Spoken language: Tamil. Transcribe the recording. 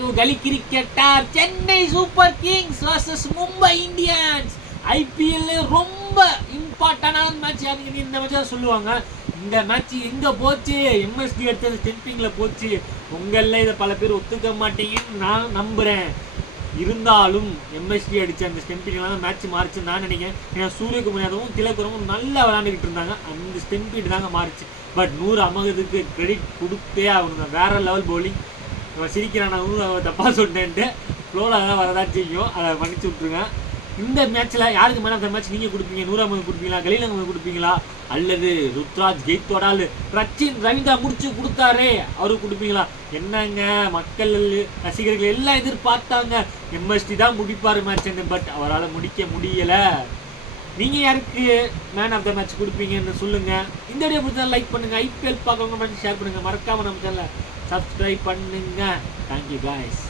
to Gully Cricketer. Chennai Super Kings versus Mumbai Indians. IPL ரொம்ப இம்பார்ட்டன்டான மேட்ச் யாருன்னு இந்த மேட்ச் தான் சொல்லுவாங்க. இந்த மேட்ச் எங்கே போச்சு? எம்எஸ்டி எடுத்தது ஸ்டெம்பிங்கில் போச்சு. உங்களில் இதை பல பேர் ஒத்துக்க மாட்டீங்கன்னு நான் நம்புகிறேன். இருந்தாலும் எம்எஸ்டி அடித்த அந்த ஸ்டெம்பிங்லாம் தான் மேட்ச் மாறிச்சுன்னு நான் நினைக்கிறேன். ஏன்னா சூரியகுமார் யாதவும் திலகரும் நல்லா விளையாண்டுக்கிட்டு இருந்தாங்க. அந்த ஸ்டெம்பிட் தாங்க மாறிச்சு. பட் 100 அமகத்துக்கு கிரெடிட் கொடுத்தே ஆகணும். வேற லெவல் பவுலிங். சிரிக்கிறான் நான் தப்பாக சொல்லிட்டேன்ட்டு ஃப்ளோவில் அதெல்லாம் வரதான் செய்யும். அதை மன்னிச்சு விட்ருங்க. இந்த மேட்ச்சில் யாருக்கு மேன் ஆஃப் த மேட்ச் நீங்கள் கொடுப்பீங்க? 100 அமகு கொடுப்பீங்களா? கலீல் அமகு கொடுப்பீங்களா? அல்லது ருத்ராஜ் கெய்த்தோடால் ரவீந்திரா முடிச்சு கொடுத்தாரே அவருக்கு கொடுப்பீங்களா? என்னங்க மக்கள் ரசிகர்கள் எல்லாம் எதிர்பார்த்தாங்க எம்எஸ்டி தான் முடிப்பார் மேட்ச்ன்னு. பட் அவரால் முடிக்க முடியலை. நீங்கள் யாருக்கு மேன் ஆஃப் த மேட்ச் கொடுப்பீங்கன்னு சொல்லுங்கள். இந்த வீடியோ பிடிச்சா லைக் பண்ணுங்கள். ஐபிஎல் பார்க்குறவங்க ஷேர் பண்ணுங்கள். மறக்காமல் நம்ம சேனலை சப்ஸ்கிரைப் பண்ணுங்கள். Thank you guys.